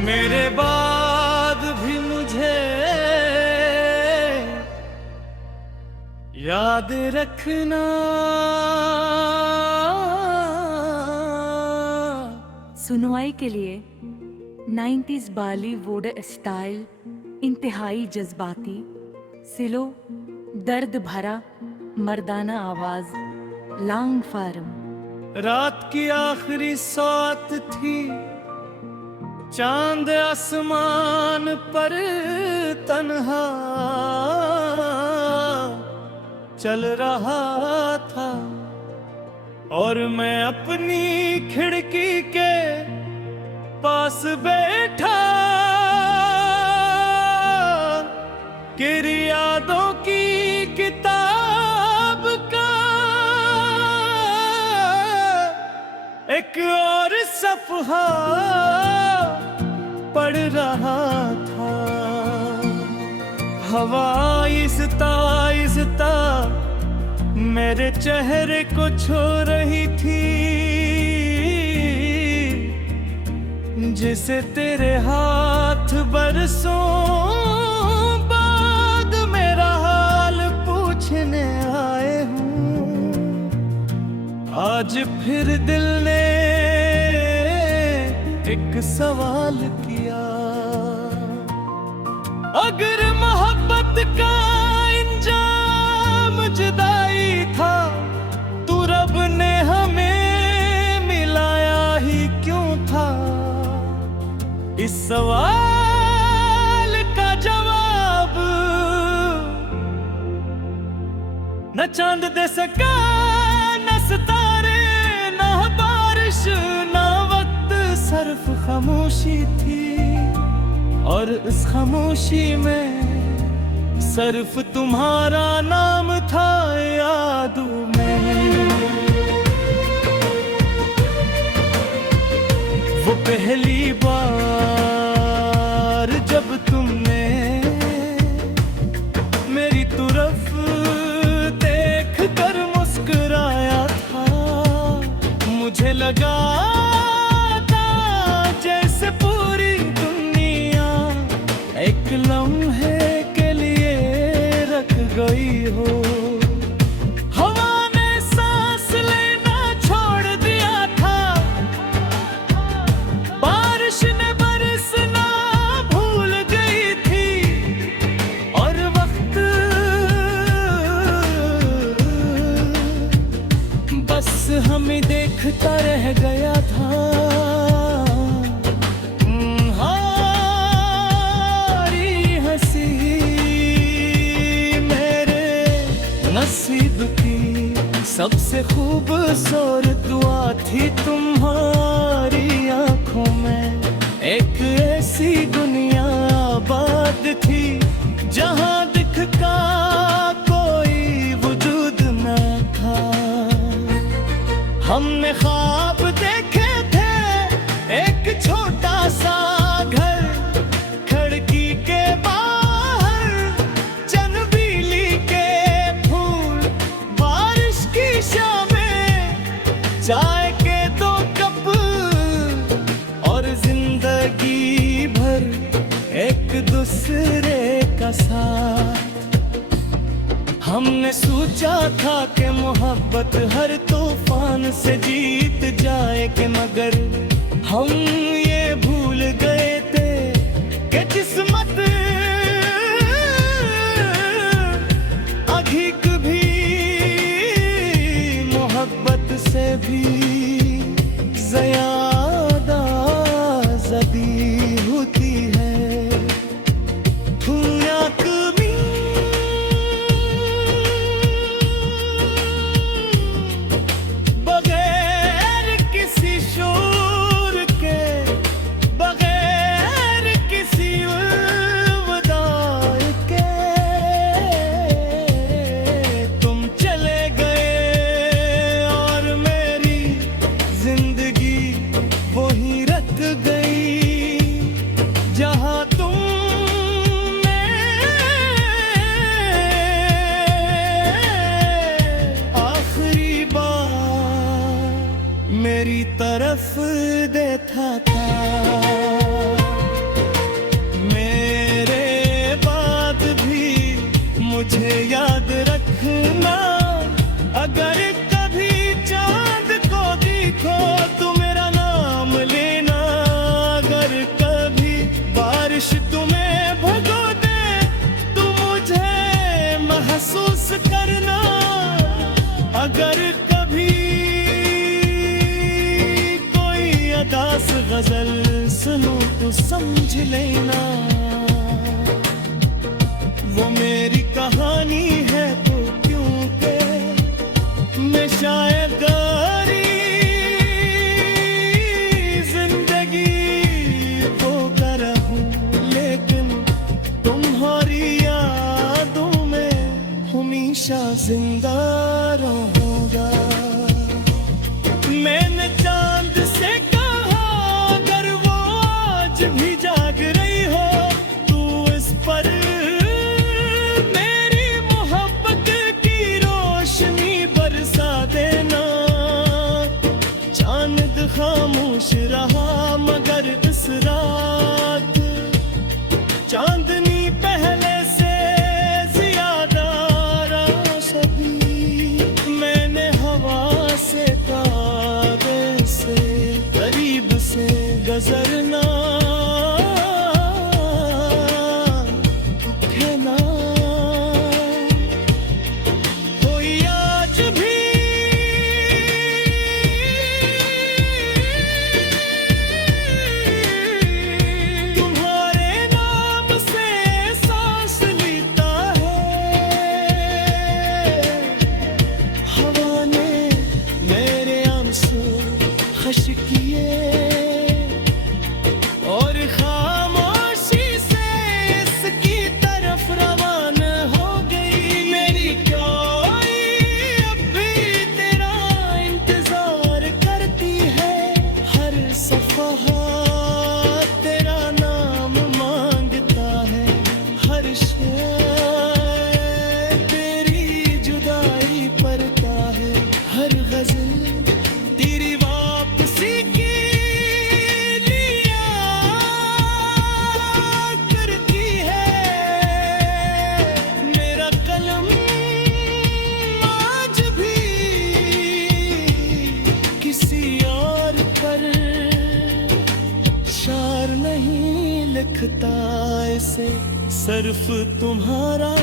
मेरे बाद भी मुझे याद रखना। सुनवाई के लिए 90s बॉलीवुड स्टाइल, इंतहाई जज्बाती, सिलो दर्द भरा मर्दाना आवाज, लॉन्ग फार्म। रात की आखिरी सौत थी, चांद आसमान पर तन्हा चल रहा था और मैं अपनी खिड़की के पास बैठा, तेरी यादों की किताब का एक और सफ़हा पढ़ रहा था। हवा आहिस्ता आहिस्ता मेरे चेहरे को छू रही थी, जिसे तेरे हाथ बरसों बाद मेरा हाल पूछने आए हूँ। आज फिर दिल ने एक सवाल किया, अगर मोहब्बत का इंजाम जुदाई था तो रब ने हमें मिलाया ही क्यों था? इस सवाल का जवाब न चांद दे सका, न सितारे, न बारिश, न वक्त, सिर्फ खामोशी थी। और इस खामोशी में सिर्फ तुम्हारा नाम था यादों में। वो पहली बार जब तुमने मेरी तरफ देख कर मुस्कुराया था, मुझे लगा था जैसे पूरी दुनिया एक लम्हे के लिए रख गई हो। हवा ने सांस लेना छोड़ दिया था, बारिश ने बरसना भूल गई थी, और वक्त बस हमें देखता रह गया था। नसीब की सबसे खूबसूरत दुआ थी तुम्हारी आंखों में, एक ऐसी दुनिया आबाद थी जहां दिख का कोई वजूद न था। हमने ख्वाब देखे थे एक छोटा सा घर, खिड़की के बाहर चनबीली के फूल, बारिश की शामें, चाय के 2 कप, और जिंदगी भर एक दूसरे का साथ। हमने सोचा था कि मोहब्बत हर तूफान से जीत जाएगी, मगर हम ये भूल गए थे कि किस्मत अधिक भी मोहब्बत से भी ज़्यादा ज़दी होती है। बगैर किसी शोर के, बगैर किसी वदाई के तुम चले गए, और मेरी जिंदगी वही रख गई जहां तुमने आखिरी बार मेरी तरफ देखा था। गजल सुनूं तो समझ लेना, वो मेरी कहानी है तो क्योंकि मैं शायद जिंदगी वो कर हूँ, लेकिन तुम्हारी यादों में हमेशा जिंदा रहूंगा। मैंने चांद से कहा अगर वो आज भी जाग रही हो तू इस पर मेरी मोहब्बत की रोशनी बरसा देना। चांद खामोश रहा मगर इस रात चांदनी पहले से ज्यादा रोशनी। मैंने हवा से तारे से करीब से गुजरना कहना, कोई आज भी तुम्हारे नाम से सांस लेता है। हवा ने मेरे आंसू खुश किए और खामोशी से इसकी तरफ रवाना हो गई। मेरी कोई अब भी तेरा इंतजार करती है, हर सफहा तेरा नाम मांगता है, हर शेर तेरी जुदाई पर का है, हर गजल तेरी वापसी की करती है। मेरा कलम आज भी किसी और पर शार नहीं लिखता, इसे सिर्फ तुम्हारा